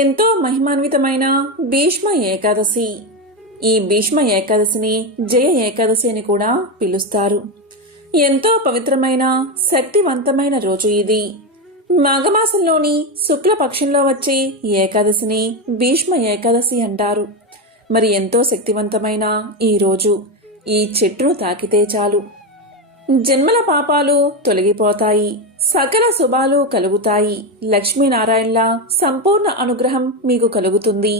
ఎంతో మహిమాన్వితమైన భీష్మ ఏకాదశి. ఈ భీష్మ ఏకాదశిని జయ ఏకాదశి అని కూడా పిలుస్తారు. ఎంతో పవిత్రమైన శక్తివంతమైన రోజు ఇది. మాఘమాసంలోని శుక్లపక్షంలో వచ్చే ఏకాదశిని భీష్మ ఏకాదశి అంటారు. మరి ఎంతో శక్తివంతమైన ఈ రోజు ఈ చెట్టును తాకితే చాలు జన్మల పాపాలు తొలగిపోతాయి, సకల శుభాలు కలుగుతాయి, లక్ష్మీనారాయణల సంపూర్ణ అనుగ్రహం మీకు కలుగుతుంది.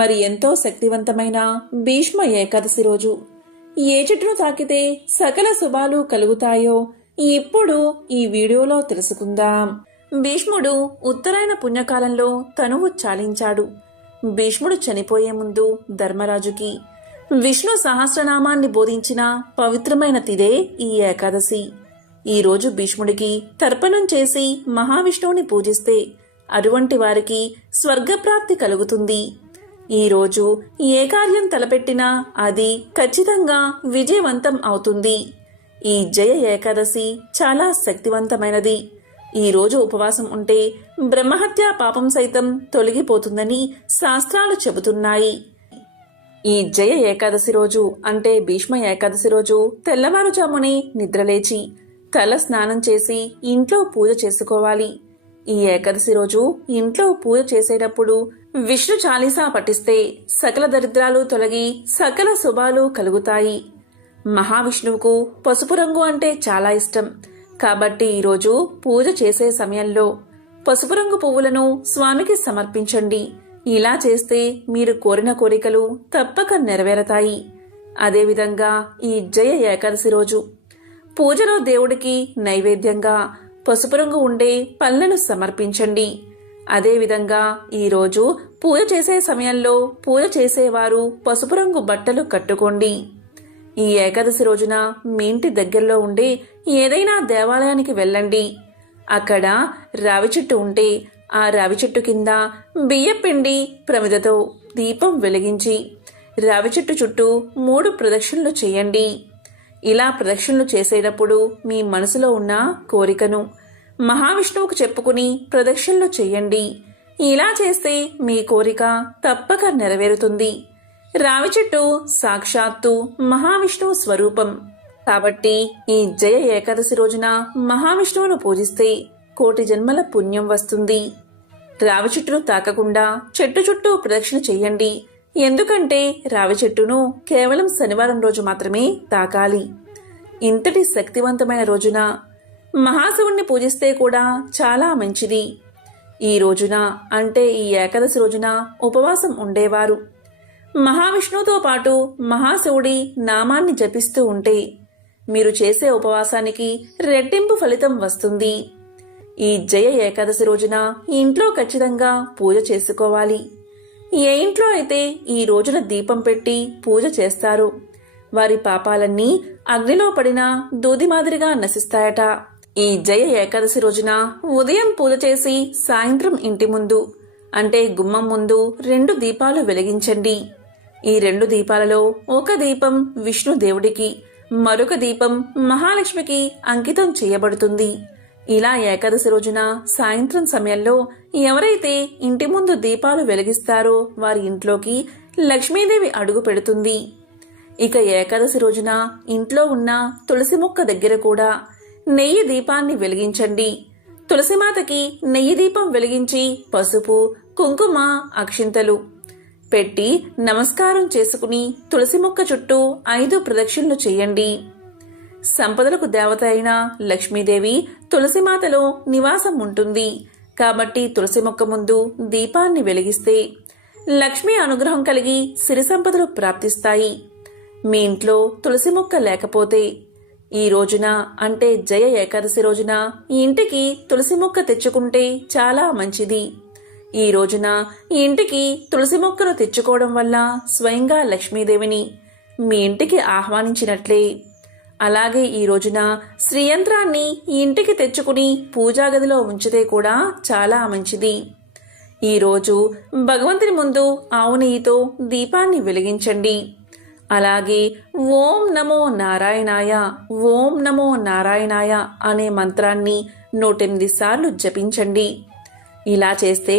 మరి ఎంతో శక్తివంతమైన భీష్మ ఏకాదశి రోజు ఏ చెట్టును తాకితే సకల శుభాలు కలుగుతాయో ఇప్పుడు ఈ వీడియోలో తెలుసుకుందాం. భీష్ముడు ఉత్తరాయణ పుణ్యకాలంలో తనువు చాలించాడు. భీష్ముడు చనిపోయే ముందు ధర్మరాజుకి విష్ణు సహస్రనామాన్ని బోధించిన పవిత్రమైన తిదే ఈ ఏకాదశి. ఈ రోజు భీష్ముడికి తర్పణం చేసి మహావిష్ణువుని పూజిస్తే అటువంటి వారికి స్వర్గప్రాప్తి కలుగుతుంది. ఈ రోజు ఏ కార్యం తలపెట్టినా అది ఖచ్చితంగా విజయవంతం అవుతుంది. ఈ జయ ఏకాదశి చాలా శక్తివంతమైనది. ఈ రోజు ఉపవాసం ఉంటే బ్రహ్మహత్యా పాపం సైతం తొలగిపోతుందని శాస్త్రాలు చెబుతున్నాయి. ఈ జయ ఏకాదశి రోజు అంటే భీష్మ ఏకాదశి రోజు తెల్లవారుజామునే నిద్రలేచి తల స్నానం చేసి ఇంట్లో పూజ చేసుకోవాలి. ఈ ఏకాదశి రోజు ఇంట్లో పూజ చేసేటప్పుడు విష్ణు చాలీసా పఠిస్తే సకల దరిద్రాలు తొలగి సకల శుభాలు కలుగుతాయి. మహావిష్ణువుకు పసుపు రంగు అంటే చాలా ఇష్టం. కాబట్టి ఈరోజు పూజ చేసే సమయంలో పసుపు రంగు పువ్వులను స్వామికి సమర్పించండి. ఇలా చేస్తే మీరు కోరిన కోరికలు తప్పక నెరవేరతాయి. అదేవిధంగా ఈ జయ ఏకాదశి రోజు పూజలో దేవుడికి నైవేద్యంగా పసుపు రంగు ఉండే పళ్ళను సమర్పించండి. అదేవిధంగా ఈరోజు పూజ చేసే సమయంలో పూజ చేసేవారు పసుపు రంగు బట్టలు కట్టుకోండి. ఈ ఏకాదశి రోజున మీ ఇంటి దగ్గరలో ఉండే ఏదైనా దేవాలయానికి వెళ్ళండి. అక్కడ రావి చెట్టు ఉంటే ఆ రావి చెట్టు కింద బియ్యపిండి ప్రమిదతో దీపం వెలిగించి రావి చెట్టు చుట్టూ 3 ప్రదక్షిణలు చేయండి. ఇలా ప్రదక్షిణలు చేసేటప్పుడు మీ మనసులో ఉన్న కోరికను మహావిష్ణువుకు చెప్పుకుని ప్రదక్షిణలు చేయండి. ఇలా చేస్తే మీ కోరిక తప్పక నెరవేరుతుంది. రావి చెట్టు సాక్షాత్తు మహావిష్ణువు స్వరూపం కాబట్టి ఈ జయ ఏకాదశి రోజున మహావిష్ణువును పూజిస్తే కోటి జన్మల పుణ్యం వస్తుంది. రావి చెట్టును తాకకుండా చెట్టు చుట్టూ ప్రదక్షిణ చెయ్యండి. ఎందుకంటే రావి చెట్టును కేవలం శనివారం రోజు మాత్రమే తాకాలి. ఇంతటి శక్తివంతమైన రోజున మహాశివుణ్ణి పూజిస్తే కూడా చాలా మంచిది. ఈ రోజున అంటే ఈ ఏకాదశి రోజున ఉపవాసం ఉండేవారు మహావిష్ణువుతో పాటు మహాశివుడి నామాన్ని జపిస్తూ ఉంటే మీరు చేసే ఉపవాసానికి రెట్టింపు ఫలితం వస్తుంది. ఈ జయ ఏకాదశి రోజున ఇంట్లో ఖచ్చితంగా పూజ చేసుకోవాలి. ఏ ఇంట్లో అయితే ఈ రోజున దీపం పెట్టి పూజ చేస్తారో వారి పాపాలన్నీ అగ్నిలో పడిన దూది మాదిరిగా నశిస్తాయట. ఈ జయ ఏకాదశి రోజున ఉదయం పూజ చేసి సాయంత్రం ఇంటి ముందు అంటే గుమ్మం ముందు 2 దీపాలు వెలిగించండి. ఈ 2 దీపాలలో ఒక దీపం విష్ణు దేవుడికి, మరొక దీపం మహాలక్ష్మికి అంకితం చేయబడుతుంది. ఇలా ఏకాదశి రోజున సాయంత్రం సమయంలో ఎవరైతే ఇంటి ముందు దీపాలు వెలిగిస్తారో వారి ఇంట్లోకి లక్ష్మీదేవి అడుగు పెడుతుంది. ఇక ఏకాదశి రోజున ఇంట్లో ఉన్న తులసి మొక్క దగ్గర కూడా నెయ్యి దీపాన్ని వెలిగించండి. తులసిమాతకి నెయ్యి దీపం వెలిగించి పసుపు, కుంకుమ, అక్షింతలు పెట్టి నమస్కారం చేసుకుని తులసి మొక్క చుట్టూ 5 ప్రదక్షిణలు చేయండి. సంపదలకు దేవత అయిన లక్ష్మీదేవి తులసిమాతలో నివాసం ఉంటుంది. కాబట్టి తులసి మొక్క ముందు దీపాన్ని వెలిగిస్తే లక్ష్మీ అనుగ్రహం కలిగి సిరి సంపదలు ప్రాప్తిస్తాయి. మీ ఇంట్లో తులసి మొక్క లేకపోతే ఈ రోజున అంటే జయ ఏకాదశి రోజున ఇంటికి తులసి మొక్క తెచ్చుకుంటే చాలా మంచిది. ఈ రోజున ఇంటికి తులసి మొక్కను తెచ్చుకోవడం వల్ల స్వయంగా లక్ష్మీదేవిని మీ ఇంటికి ఆహ్వానించినట్లే. అలాగే ఈ రోజున శ్రీయంత్రాన్ని ఇంటికి తెచ్చుకుని పూజాగదిలో ఉంచితే కూడా చాలా మంచిది. ఈరోజు భగవంతుని ముందు ఆవు నెయ్యితో దీపాన్ని వెలిగించండి. అలాగే ఓం నమో నారాయణాయ, ఓం నమో నారాయణాయ అనే మంత్రాన్ని 108 సార్లు జపించండి. ఇలా చేస్తే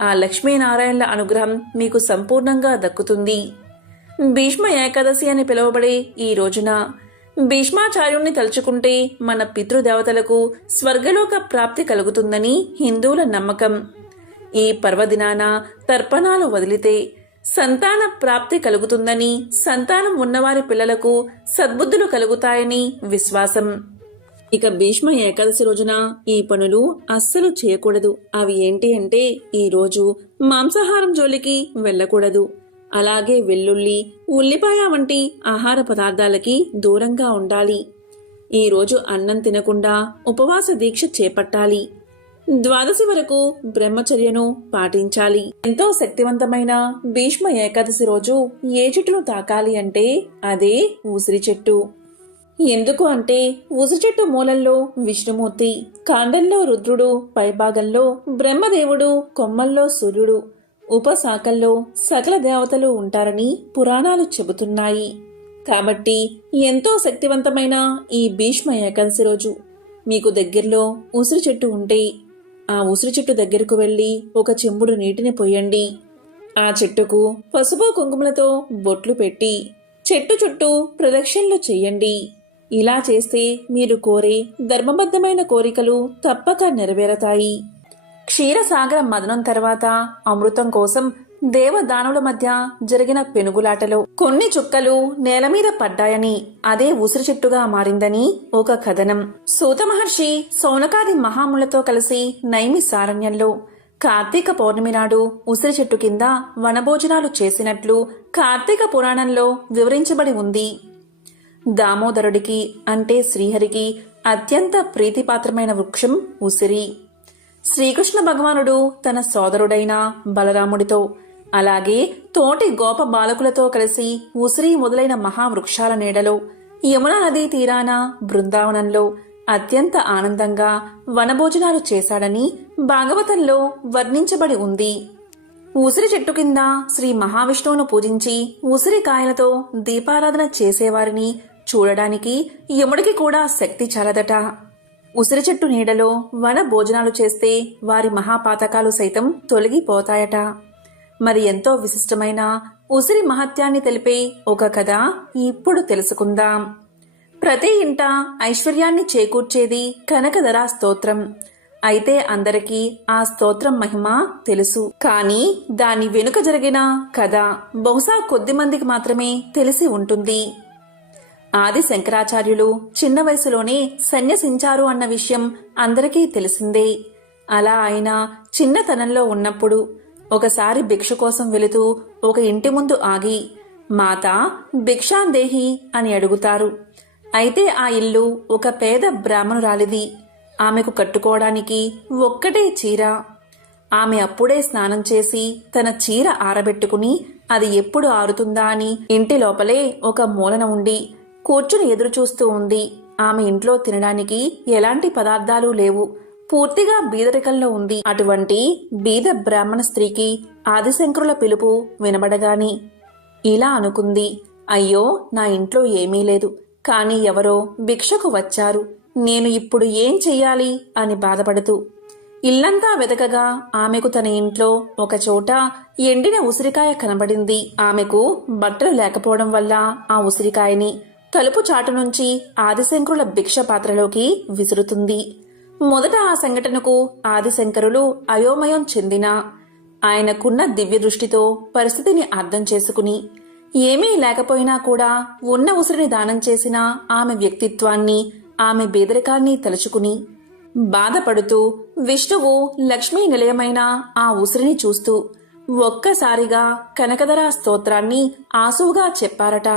ఆ లక్ష్మీనారాయణల అనుగ్రహం మీకు సంపూర్ణంగా దక్కుతుంది. భీష్మ ఏకాదశి అని పిలువబడే ఈ రోజున భీష్మాచార్యుణ్ణి తలుచుకుంటే మన పితృదేవతలకు స్వర్గలోక ప్రాప్తి కలుగుతుందని హిందువుల నమ్మకం. ఈ పర్వదినాన తర్పణాలు వదిలితే సంతాన ప్రాప్తి కలుగుతుందని, సంతానం ఉన్నవారి పిల్లలకు సద్బుద్ధులు కలుగుతాయని విశ్వాసం. ఇక భీష్మ ఏకాదశి రోజున ఈ పనులు అస్సలు చేయకూడదు. అవి ఏంటి అంటే, ఈ రోజు మాంసాహారం జోలికి వెళ్ళకూడదు. అలాగే వెల్లుల్లి, ఉల్లిపాయ వంటి ఆహార పదార్థాలకి దూరంగా ఉండాలి. ఈ రోజు అన్నం తినకుండా ఉపవాస దీక్ష చేపట్టాలి. ద్వాదశి వరకు బ్రహ్మచర్యను పాటించాలి. ఎంతో శక్తివంతమైన భీష్మ ఏకాదశి రోజు ఏ చెట్టును తాకాలి అంటే అదే ఉసిరి చెట్టు. ఎందుకు అంటే ఉసిరి చెట్టు మూలల్లో విష్ణుమూర్తి, కాండంలో రుద్రుడు, పైభాగంలో బ్రహ్మదేవుడు, కొమ్మల్లో సూర్యుడు, ఉపశాఖల్లో సకల దేవతలు ఉంటారని పురాణాలు చెబుతున్నాయి. కాబట్టి ఎంతో శక్తివంతమైన ఈ భీష్మ ఏకాదశి రోజు మీకు దగ్గరలో ఉసిరి చెట్టు ఉంటే ఆ ఉసిరి చెట్టు దగ్గరకు వెళ్లి ఒక చెంబుడు నీటిని పొయ్యండి. ఆ చెట్టుకు పసుపు కుంకుమలతో బొట్లు పెట్టి చెట్టు చుట్టూ ప్రదక్షిణలు చెయ్యండి. ఇలా చేస్తే మీరు కోరే ధర్మబద్ధమైన కోరికలు తప్పక నెరవేరతాయి. క్షీరసాగర మదనం తర్వాత అమృతం కోసం దేవదానుల మధ్య జరిగిన పెనుగులాటలో కొన్ని చుక్కలు నేల మీద పడ్డాయని, అదే ఉసిరి చెట్టుగా మారిందని ఒక కథనం. సూత మహర్షి సౌనకాది మహాములతో కలిసి నైమిసారణ్యంలో కార్తీక పౌర్ణమి నాడు ఉసిరి చెట్టు కింద వనభోజనాలు చేసినట్లు కార్తీక పురాణంలో వివరించబడి ఉంది. దామోదరుడికి అంటే శ్రీహరికి అత్యంత ప్రీతిపాత్రమైన వృక్షం ఉసిరి. శ్రీకృష్ణ భగవానుడు తన సోదరుడైన బలరాముడితో, అలాగే తోటి గోప బాలకులతో కలిసి ఉసిరి మొదలైన మహావృక్షాల నీడలో యమునా నదీ తీరాన బృందావనంలో అత్యంత ఆనందంగా వనభోజనాలు చేశాడని భాగవతంలో వర్ణించబడి ఉంది. ఉసిరి చెట్టు కింద శ్రీ మహావిష్ణువును పూజించి ఉసిరికాయలతో దీపారాధన చేసేవారిని చూడడానికి యముడికి కూడా శక్తి చాలదట. ఉసిరి చెట్టు నీడలో వన భోజనాలు చేస్తే వారి మహాపాతకాలు సైతం తొలగిపోతాయట. మరి ఎంతో విశిష్టమైన ఉసిరి మహత్యాన్ని తెలిపే ఒక కథ ఇప్పుడు తెలుసుకుందాం. ప్రతి ఇంట ఐశ్వర్యాన్ని చేకూర్చేది కనకధర స్తోత్రం. అయితే అందరికీ ఆ స్తోత్రం మహిమ తెలుసు, కానీ దాని వెనుక జరిగిన కథ బహుశా కొద్ది మందికి మాత్రమే తెలిసి ఉంటుంది. ఆది శంకరాచార్యులు చిన్న వయసులోనే సన్యసించారు అన్న విషయం అందరికీ తెలిసిందే. అలా ఆయన చిన్నతనంలో ఉన్నప్పుడు ఒకసారి భిక్ష కోసం వెళుతూ ఒక ఇంటి ముందు ఆగి, మాతా భిక్షాందేహి అని అడుగుతారు. అయితే ఆ ఇల్లు ఒక పేద బ్రాహ్మణురాలిది. ఆమెకు కట్టుకోవడానికి ఒక్కటే చీర. ఆమె అప్పుడే స్నానం చేసి తన చీర ఆరబెట్టుకుని అది ఎప్పుడు ఆరుతుందా అని ఇంటి లోపలే ఒక మూలన ఉండి కూర్చుని ఎదురుచూస్తూ ఉంది. ఆమె ఇంట్లో తినడానికి ఎలాంటి పదార్థాలు లేవు. పూర్తిగా బీదరికంలో ఉంది. అటువంటి బీద బ్రాహ్మణ స్త్రీకి ఆదిశంకరుల పిలుపు వినబడగాని ఇలా అనుకుంది, అయ్యో నా ఇంట్లో ఏమీ లేదు, కాని ఎవరో భిక్షకు వచ్చారు, నేను ఇప్పుడు ఏం చెయ్యాలి అని బాధపడుతూ ఇల్లంతా వెతకగా ఆమెకు తన ఇంట్లో ఒక చోట ఎండిన ఉసిరికాయ కనబడింది. ఆమెకు బట్టలు లేకపోవడం వల్ల ఆ ఉసిరికాయని తలుపు చాటు నుంచి ఆదిశంకరుల భిక్ష పాత్రలోకి విసురుతుంది. మొదట ఆ సంఘటనకు ఆదిశంకరులు అయోమయం చెందినా ఆయనకున్న దివ్య దృష్టితో పరిస్థితిని అర్థం చేసుకుని ఏమీ లేకపోయినా కూడా ఉన్న ఉసిరిని దానం చేసిన ఆమె వ్యక్తిత్వాన్ని, ఆమె బేదరికాన్ని తలుచుకుని బాధపడుతూ విష్ణువు లక్ష్మీ నిలయమైన ఆ ఉసిరిని చూస్తూ ఒక్కసారిగా కనకధర స్తోత్రాన్ని ఆసువుగా చెప్పారట.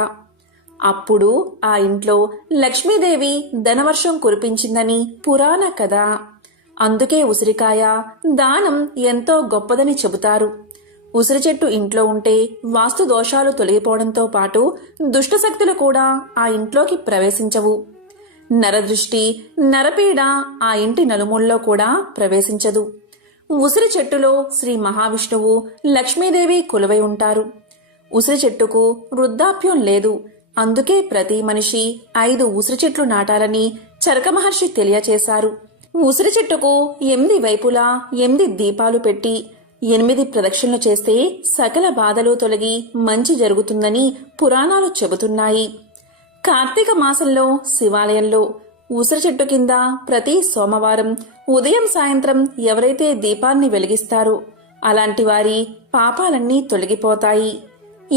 అప్పుడు ఆ ఇంట్లో లక్ష్మీదేవి ధనవర్షం కురిపించిందని పురాణ కథ. అందుకే ఉసిరికాయ దానం ఎంతో గొప్పదని చెబుతారు. ఉసిరి చెట్టు ఇంట్లో ఉంటే వాస్తు దోషాలు తొలగిపోవడంతో పాటు దుష్టశక్తులు కూడా ఆ ఇంట్లోకి ప్రవేశించవు. నరదృష్టి, నరపీడ ఆ ఇంటి నలుమూలలో కూడా ప్రవేశించదు. ఉసిరి చెట్టులో శ్రీ మహావిష్ణువు, లక్ష్మీదేవి కొలువై ఉంటారు. ఉసిరి చెట్టుకు వృద్ధాప్యం లేదు. అందుకే ప్రతి మనిషి 5 ఉసిరి చెట్లు నాటాలని చరక మహర్షి తెలియచేశారు. ఉసిరి చెట్టుకు 8 వైపులా 8 దీపాలు పెట్టి 8 ప్రదక్షిణలు చేస్తే సకల బాధలు తొలగి మంచి జరుగుతుందని పురాణాలు చెబుతున్నాయి. కార్తీక మాసంలో శివాలయంలో ఉసిరి చెట్టు కింద ప్రతి సోమవారం ఉదయం సాయంత్రం ఎవరైతే దీపాన్ని వెలిగిస్తారో అలాంటి వారి పాపాలన్నీ తొలగిపోతాయి.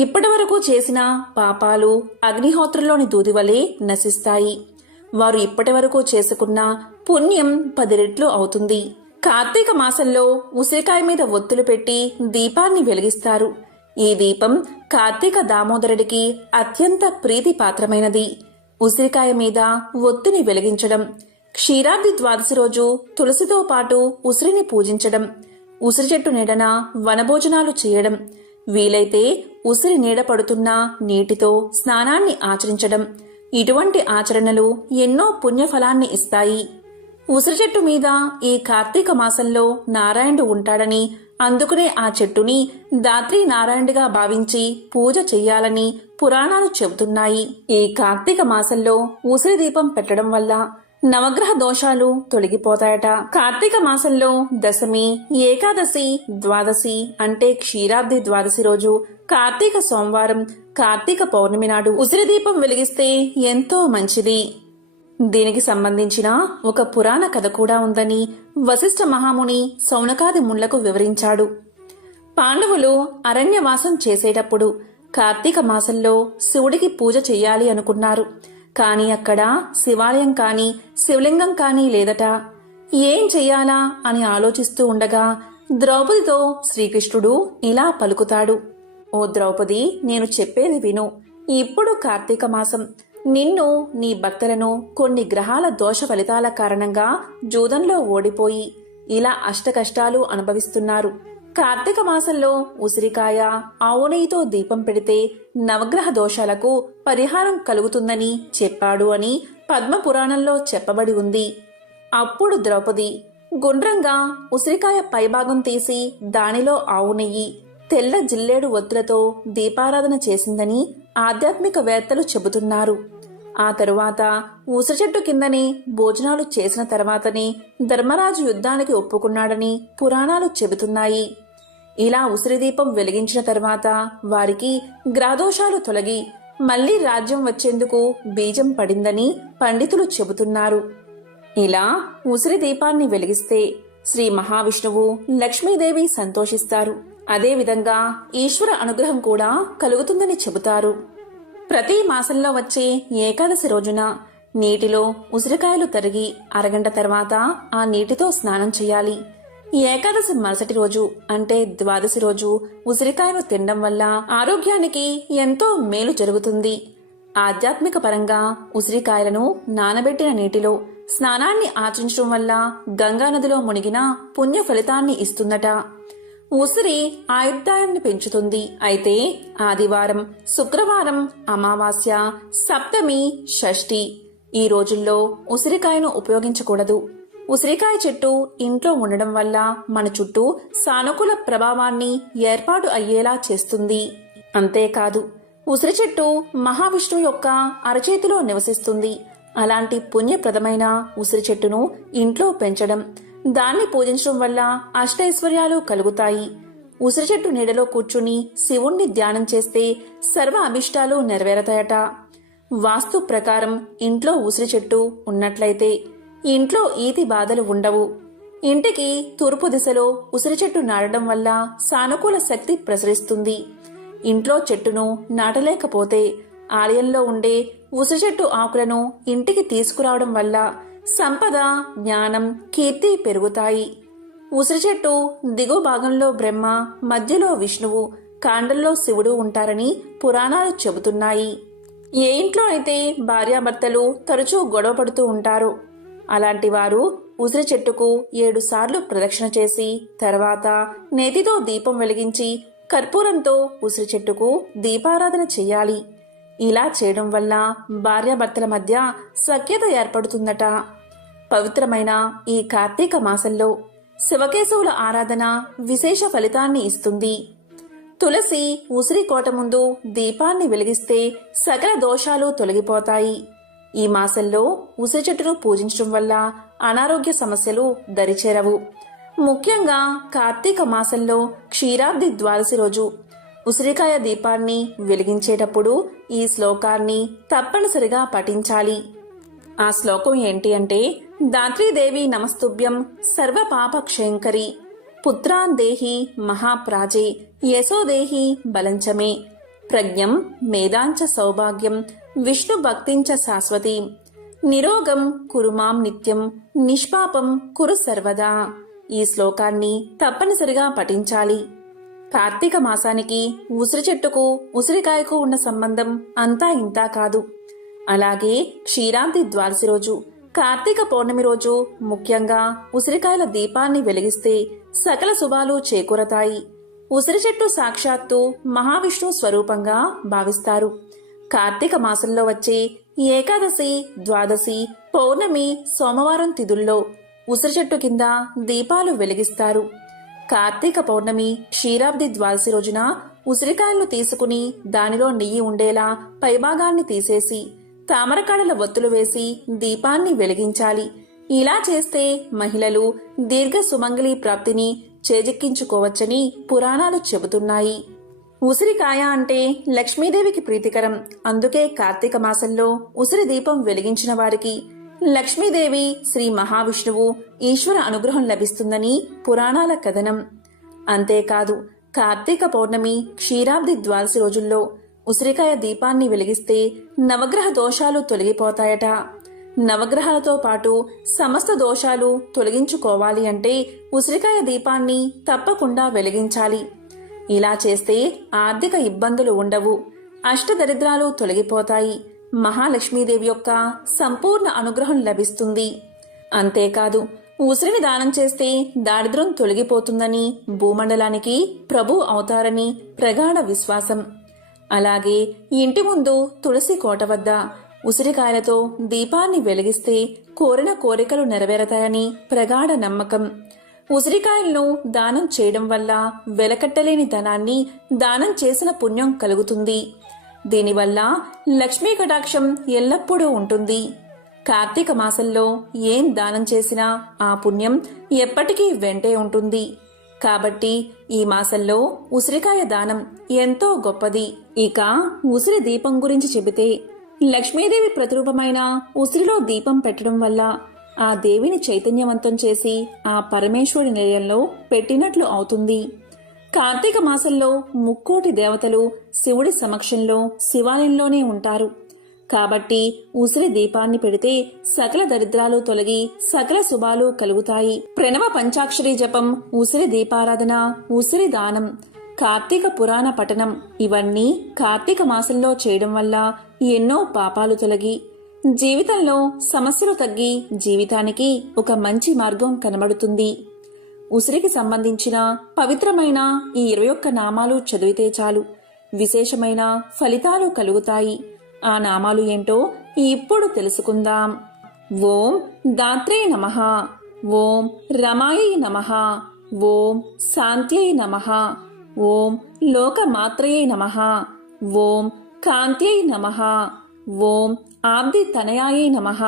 ఇప్పటివరకు చేసిన పాపాలు అగ్నిహోత్రంలోని దూది వలె నశిస్తాయి. వారు ఇప్పటివరకు చేసుకున్న పుణ్యం 10 రెట్లు అవుతుంది. కార్తీక మాసంలో ఉసిరికాయ మీద ఒత్తులు పెట్టి దీపాన్ని వెలిగిస్తారు. ఈ దీపం కార్తీక దామోదరుడికి అత్యంత ప్రీతిపాత్రమైనది. ఉసిరికాయ మీద ఒత్తుని వెలిగించడం, క్షీరాబ్ది ద్వాదశి రోజు తులసితో పాటు ఉసిరిని పూజించడం, ఉసిరి చెట్టు నీడన వనభోజనాలు చేయడం, వీలైతే ఉసిరి నీడ పడుతున్న నీటితో స్నానాన్ని ఆచరించడం, ఇటువంటి ఆచరణలు ఎన్నో పుణ్యఫలాన్ని ఇస్తాయి. ఉసిరి చెట్టు మీద ఈ కార్తీక మాసంలో నారాయణుడు ఉంటాడని, అందుకనే ఆ చెట్టుని దాత్రి నారాయణుడిగా భావించి పూజ చెయ్యాలని పురాణాలు చెబుతున్నాయి. ఈ కార్తీక మాసంలో ఉసిరి దీపం పెట్టడం వల్ల నవగ్రహ దోషాలు తొలగిపోతాయట. కార్తీక మాసంలో దశమి, ఏకాదశి, ద్వాదశి అంటే క్షీరాబ్ది ద్వాదశి రోజు, కార్తీక సోమవారం, కార్తీక పౌర్ణమి నాడు ఉసిరి దీపం వెలిగిస్తే ఎంతో మంచిది. దీనికి సంబంధించిన ఒక పురాణ కథ కూడా ఉందని వశిష్ఠ మహాముని శౌనకాది ముళ్లకు వివరించాడు. పాండవులు అరణ్యవాసం చేసేటప్పుడు కార్తీక మాసంలో శివుడికి పూజ చెయ్యాలి అనుకున్నారు. కాని అక్కడ శివాలయం కాని శివలింగం కాని లేదట. ఏం చెయ్యాలా అని ఆలోచిస్తూ ఉండగా ద్రౌపదితో శ్రీకృష్ణుడు ఇలా పలుకుతాడు. ఓ ద్రౌపది, నేను చెప్పేది విను. ఇప్పుడు కార్తీక మాసం. నిన్ను, నీ భక్తులను కొన్ని గ్రహాల దోష ఫలితాల కారణంగా జూదంలో ఓడిపోయి ఇలా అష్టకష్టాలు అనుభవిస్తున్నారు. కార్తీక మాసంలో ఉసిరికాయ, ఆవు నెయ్యితో దీపం పెడితే నవగ్రహ దోషాలకు పరిహారం కలుగుతుందని చెప్పాడు అని పద్మపురాణంలో చెప్పబడి ఉంది. అప్పుడు ద్రౌపది గుండ్రంగా ఉసిరికాయ పైభాగం తీసి దానిలో ఆవు నెయ్యి, తెల్ల జిల్లేడు ఒత్తులతో దీపారాధన చేసిందని ఆధ్యాత్మికవేత్తలు చెబుతున్నారు. ఆ తరువాత ఉసిరి చెట్టు కిందనే భోజనాలు చేసిన తర్వాతనే ధర్మరాజు యుద్ధానికి ఒప్పుకున్నాడని పురాణాలు చెబుతున్నాయి. ఇలా ఉసిరి దీపం వెలిగించిన తర్వాత వారికి గ్రహదోషాలు తొలగి మళ్లీ రాజ్యం వచ్చేందుకు బీజం పడిందని పండితులు చెబుతున్నారు. ఇలా ఉసిరి దీపాన్ని వెలిగిస్తే శ్రీ మహావిష్ణువు, లక్ష్మీదేవి సంతోషిస్తారు. అదేవిధంగా ఈశ్వర అనుగ్రహం కూడా కలుగుతుందని చెబుతారు. ప్రతి మాసంలో వచ్చే ఏకాదశి రోజున నీటిలో ఉసిరికాయలు తరిగి అరగంట తర్వాత ఆ నీటితో స్నానం చేయాలి. ఏకాదశి మరుసటి రోజు అంటే ద్వాదశి రోజు ఉసిరికాయను తినడం వల్ల ఆరోగ్యానికి ఎంతో మేలు జరుగుతుంది. ఆధ్యాత్మిక పరంగా ఉసిరికాయలను నానబెట్టిన నీటిలో స్నానాన్ని ఆచరించడం వల్ల గంగానదిలో మునిగిన పుణ్య ఫలితాన్ని ఇస్తుందట. ఉసిరి ఆయుర్దాయాన్ని పెంచుతుంది. అయితే ఆదివారం, శుక్రవారం, అమావాస్య, సప్తమి, షష్ఠి ఈ రోజుల్లో ఉసిరికాయను ఉపయోగించకూడదు. ఉసిరికాయ చెట్టు ఇంట్లో ఉండడం వల్ల మన చుట్టూ సానుకూల ప్రభావాన్ని ఏర్పాటు అయ్యేలా చేస్తుంది. అంతేకాదు ఉసిరి చెట్టు మహావిష్ణువు యొక్క అరచేతిలో నివసిస్తుంది. అలాంటి పుణ్యప్రదమైన ఉసిరి చెట్టును ఇంట్లో పెంచడం, దాన్ని పూజించడం వల్ల అష్టైశ్వర్యాలు కలుగుతాయి. ఉసిరి చెట్టు నీడలో కూర్చుని శివుణ్ణి ధ్యానం చేస్తే సర్వ అభిష్టాలు నెరవేరతాయట. వాస్తు ప్రకారం ఇంట్లో ఉసిరి చెట్టు ఉన్నట్లయితే ఇంట్లో ఈతి బాధలు ఉండవు. ఇంటికి తూర్పు దిశలో ఉసిరి చెట్టు నాటడం వల్ల సానుకూల శక్తి ప్రసరిస్తుంది. ఇంట్లో చెట్టును నాటలేకపోతే ఆలయంలో ఉండే ఉసిరి చెట్టు ఆకులను ఇంటికి తీసుకురావడం వల్ల సంపద, జ్ఞానం, కీర్తి పెరుగుతాయి. ఉసిరి చెట్టు దిగువ భాగంలో బ్రహ్మ, మధ్యలో విష్ణువు, కాండంలో శివుడు ఉంటారని పురాణాలు చెబుతున్నాయి. ఏ ఇంట్లో అయితే భార్యాభర్తలు తరచూ గొడవ పడుతూ ఉంటారో అలాంటి వారు ఉసిరి చెట్టుకు 7 సార్లు ప్రదక్షిణ చేసి తర్వాత నేతితో దీపం వెలిగించి కర్పూరంతో ఉసిరి చెట్టుకు దీపారాధన చెయ్యాలి. ఇలా చేయడం వల్ల భార్యాభర్తల మధ్య సఖ్యత ఏర్పడుతుందట. పవిత్రమైన ఈ కార్తీక మాసంలో శివకేశవుల ఆరాధన విశేష ఫలితాన్ని ఇస్తుంది. తులసి, ఉసిరి కోట ముందు దీపాన్ని వెలిగిస్తే సకల దోషాలు తొలగిపోతాయి. ఈ మాసంలో ఉసిరి చెట్టును పూజించడం వల్ల అనారోగ్య సమస్యలు దరిచేరవు. ముఖ్యంగా కార్తీక మాసంలో క్షీరాబ్ది ద్వాదశి రోజు ఉసిరికాయ దీపాన్ని వెలిగించేటప్పుడు ఈ శ్లోకాన్ని తప్పనిసరిగా పఠించాలి. ఆ శ్లోకం ఏంటి అంటే, దాత్రీదేవి నమస్తుభ్యం సర్వ పాప క్షయంకరి పుత్రాన్ దేహి మహాప్రాజే యశోదేహి బలంచమే ప్రజ్ఞం మేధాంచ సౌభాగ్యం విష్ణు భక్తించ శాశ్వతి నిరోగం కురుమాం నిత్యం నిష్పాపం కురు సర్వదా. ఈ శ్లోకాన్ని తప్పనిసరిగా పఠించాలి. కార్తీక మాసానికి ఉసిరి చెట్టుకు ఉసిరికాయకు ఉన్న సంబంధం అంతా ఇంతా కాదు. అలాగే క్షీరాబ్ది ద్వాదశి రోజు కార్తీక పౌర్ణమి రోజు ముఖ్యంగా ఉసిరికాయల దీపాన్ని వెలిగిస్తే సకల శుభాలు చేకూరతాయి. ఉసిరి చెట్టు సాక్షాత్తు మహావిష్ణు స్వరూపంగా భావిస్తారు. కార్తీక మాసంలో వచ్చే ఏకాదశి, ద్వాదశి, పౌర్ణమి, సోమవారం తిథుల్లో ఉసిరి చెట్టు కింద దీపాలు వెలిగిస్తారు. కార్తీక పౌర్ణమి క్షీరాబ్ది ద్వాదశి రోజున ఉసిరికాయలను తీసుకుని దానిలో నెయ్యి ఉండేలా పైభాగాన్ని తీసేసి తామరకాడల ఒత్తులు వేసి దీపాన్ని వెలిగించాలి. ఇలా చేస్తే మహిళలు దీర్ఘ సుమంగళి ప్రాప్తిని చేజిక్కించుకోవచ్చని పురాణాలు చెబుతున్నాయి. ఉసిరికాయ అంటే లక్ష్మీదేవికి ప్రీతికరం. అందుకే కార్తీక మాసంలో ఉసిరి దీపం వెలిగించిన వారికి లక్ష్మీదేవి, శ్రీ మహావిష్ణువు, ఈశ్వర అనుగ్రహం లభిస్తుందని పురాణాల కథనం. అంతేకాదు కార్తీక పౌర్ణమి, క్షీరాబ్ది ద్వాదశి రోజుల్లో ఉసిరికాయ దీపాన్ని వెలిగిస్తే నవగ్రహ దోషాలు తొలగిపోతాయట. నవగ్రహాలతో పాటు సమస్త దోషాలు తొలగించుకోవాలి అంటే ఉసిరికాయ దీపాన్ని తప్పకుండా వెలిగించాలి. ఇలా చేస్తే ఆర్థిక ఇబ్బందులు ఉండవు, అష్టదరిద్రాలు తొలగిపోతాయి, మహాలక్ష్మీదేవి యొక్క సంపూర్ణ అనుగ్రహం లభిస్తుంది. అంతేకాదు ఉసిరిని దానం చేస్తే దారిద్ర్యం తొలగిపోతుందని, భూమండలానికి ప్రభు అవుతారని ప్రగాఢ విశ్వాసం. అలాగే ఇంటి ముందు తులసి కోట వద్ద ఉసిరికాయలతో దీపాన్ని వెలిగిస్తే కోరిన కోరికలు నెరవేరతాయని ప్రగాఢ నమ్మకం. ఉసిరికాయలను దానం చేయడం వల్ల వెలకట్టలేని ధనాన్ని దానం చేసిన పుణ్యం కలుగుతుంది. దీనివల్ల లక్ష్మీ కటాక్షం ఎల్లప్పుడూ ఉంటుంది. కార్తీక మాసంలో ఏం దానం చేసినా ఆ పుణ్యం ఎప్పటికీ వెంటే ఉంటుంది. కాబట్టి ఈ మాసంలో ఉసిరికాయ దానం ఎంతో గొప్పది. ఇక ఉసిరి దీపం గురించి చెబితే, లక్ష్మీదేవి ప్రతిరూపమైన ఉసిరిలో దీపం పెట్టడం వల్ల ఆ దేవిని చైతన్యవంతం చేసి ఆ పరమేశ్వరుడి నిలయంలో పెట్టినట్లు అవుతుంది. కార్తీక మాసంలో ముక్కోటి దేవతలు శివుడి సమక్షంలో శివాలయంలోనే ఉంటారు. కాబట్టి ఉసిరి దీపాన్ని పెడితే సకల దరిద్రాలు తొలగి సకల శుభాలు కలుగుతాయి. ప్రణవ పంచాక్షరి జపం, ఉసిరి దీపారాధన, ఉసిరి దానం, కార్తీక పురాణ పఠనం ఇవన్నీ కార్తీక మాసంలో చేయడం వల్ల ఎన్నో పాపాలు తొలగి జీవితంలో సమస్యలు తగ్గి జీవితానికి ఒక మంచి మార్గం కనబడుతుంది. ఉసిరికి సంబంధించిన పవిత్రమైన ఈ 21 నామాలు చదివితే చాలు విశేషమైన ఫలితాలు కలుగుతాయి. ఆ నామాలు ఏంటో ఇప్పుడు తెలుసుకుందాం. ఓం దాత్రే నమః, ఓం రమాయై నమః, ఓం శాంత్యై నమః, ఓం లోకమాత్రయై నమః, ఓం కాంత్యై నమః, ఓం ఆబ్ది తనయాయై నమః,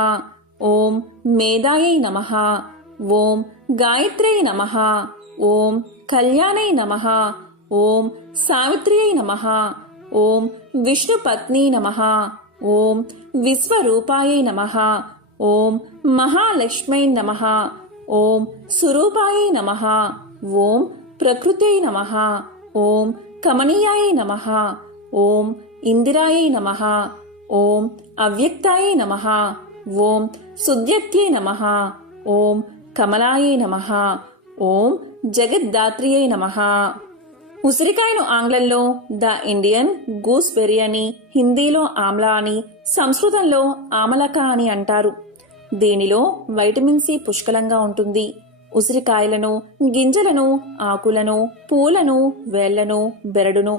ఓం మేధాయై నమః, ఓం గాయత్ర్యై నమః, ఓం కళ్యాణై నమః, ఓం సావిత్ర్యై నమః, ఓం విష్ణుపత్ని నమః, ఓం విశ్వరూపాయై నమః, ఓం మహాలక్ష్మై నమః, ఓం సురూపాయై నమః, ఓం ప్రకృత్యై నమః, ఓం కమనీయాయై నమః, ఓం ఇందిరాయై నమః, ఓం అవ్యక్తాయై నమః, ఓం సుద్యత్యై నమః, ఓం కమలాయై నమః, ఓం జగద్దాత్రియై నమః. ఉసిరికాయను ఆంగ్లంలో ద ఇండియన్ గూస్బెర్రీ అని, హిందీలో ఆమ్లా అని, సంస్కృతంలో ఆమలక అని అంటారు. దీనిలో వైటమిన్ సి పుష్కలంగా ఉంటుంది. ఉసిరికాయలను, గింజలను, ఆకులను, పూలను, వేళ్లను, బెరడును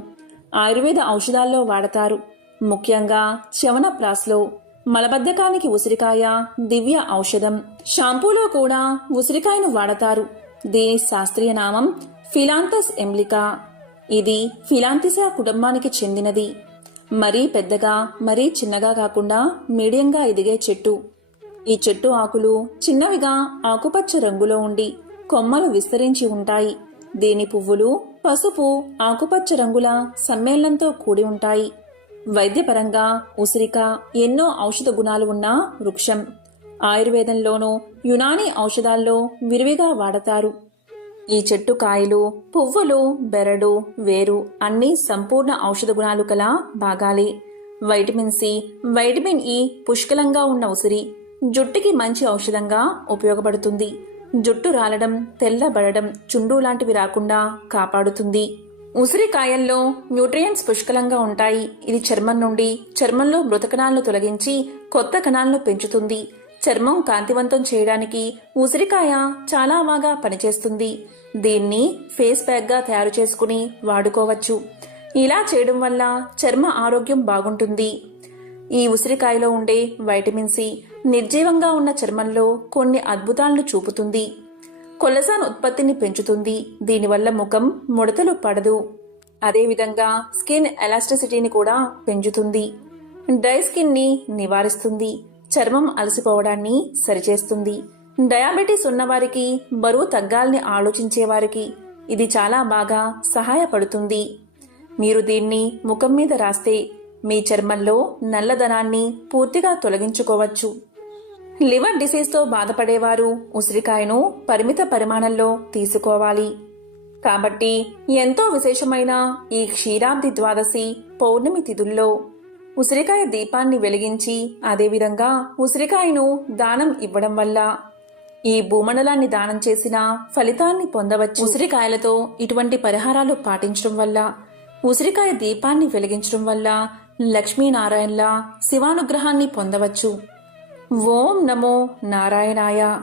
ఆయుర్వేద ఔషధాల్లో వాడతారు. ముఖ్యంగా చ్యవనప్రాస్లో మలబద్ధకానికి ఉసిరికాయ దివ్య ఔషధం. షాంపూలో కూడా ఉసిరికాయను వాడతారు. దీని శాస్త్రీయ నామం ఫిలాంతస్ ఎంబ్లికా. ఇది ఫిలాంతిసా కుటుంబానికి చెందినది. మరీ పెద్దగా మరీ చిన్నగా కాకుండా మీడియంగా ఎదిగే చెట్టు. ఈ చెట్టు ఆకులు చిన్నవిగా ఆకుపచ్చ రంగులో ఉండి కొమ్మలు విస్తరించి ఉంటాయి. దీని పువ్వులు పసుపు, ఆకుపచ్చ రంగుల సమ్మేళనంతో కూడి ఉంటాయి. వైద్యపరంగా ఉసిరిక ఎన్నో ఔషధ గుణాలు ఉన్న వృక్షం. ఆయుర్వేదంలోనూ యునానీ ఔషధాల్లో విరివిగా వాడతారు. ఈ చెట్టు కాయలు, పువ్వులు, బెరడు, వేరు అన్నీ సంపూర్ణ ఔషధ గుణాలు కల భాగాలే. వైటమిన్ సి, వైటమిన్ ఇ పుష్కలంగా ఉన్న ఉసిరి జుట్టుకి మంచి ఔషధంగా ఉపయోగపడుతుంది. జుట్టు రాలడం, తెల్లబడడం, చుండ్రు లాంటివి రాకుండా కాపాడుతుంది. ఉసిరికాయల్లో న్యూట్రియంట్స్ పుష్కలంగా ఉంటాయి. ఇది చర్మం నుండి చర్మంలో మృత కణాలను తొలగించి కొత్త కణాలను పెంచుతుంది. చర్మం కాంతివంతం చేయడానికి ఉసిరికాయ చాలా బాగా పనిచేస్తుంది. దీన్ని ఫేస్ ప్యాక్ గా తయారు చేసుకుని వాడుకోవచ్చు. ఇలా చేయడం వల్ల చర్మ ఆరోగ్యం బాగుంటుంది. ఈ ఉసిరికాయలో ఉండే వైటమిన్ సి నిర్జీవంగా ఉన్న చర్మంలో కొన్ని అద్భుతాలను చూపుతుంది. కొలెజాన్ ఉత్పత్తిని పెంచుతుంది. దీనివల్ల ముఖం ముడతలు పడదు. అదేవిధంగా స్కిన్ ఎలాస్టిసిటీని కూడా పెంచుతుంది. డ్రై స్కిన్ ని నివారిస్తుంది. చర్మం అలసిపోవడాన్ని సరిచేస్తుంది. డయాబెటీస్ ఉన్నవారికి, బరువు తగ్గాలని ఆలోచించే వారికి ఇది చాలా బాగా సహాయపడుతుంది. మీరు దీన్ని ముఖం మీద రాస్తే మీ చర్మంలో నల్లదనాన్ని పూర్తిగా తొలగించుకోవచ్చు. లివర్ డిసీజ్తో బాధపడేవారు ఉసిరికాయను పరిమిత పరిమాణంలో తీసుకోవాలి. కాబట్టి ఎంతో విశేషమైన ఈ క్షీరాబ్ది ద్వాదశి పౌర్ణమి తిథుల్లో ఉసిరికాయ దీపాన్ని వెలిగించి అదేవిధంగా ఉసిరికాయను దానం ఇవ్వడం వల్ల ఈ భూమండలాన్ని దానం చేసిన ఫలితాన్ని పొందవచ్చు. ఉసిరికాయలతో ఇటువంటి పరిహారాలు పాటించడం వల్ల, ఉసిరికాయ దీపాన్ని వెలిగించడం వల్ల లక్ష్మీనారాయణల శివానుగ్రహాన్ని పొందవచ్చు. ఓం నమో నారాయణాయ.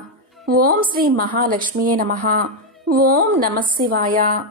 ఓం శ్రీ మహాలక్ష్మియే నమః. ఓం నమః శివాయ.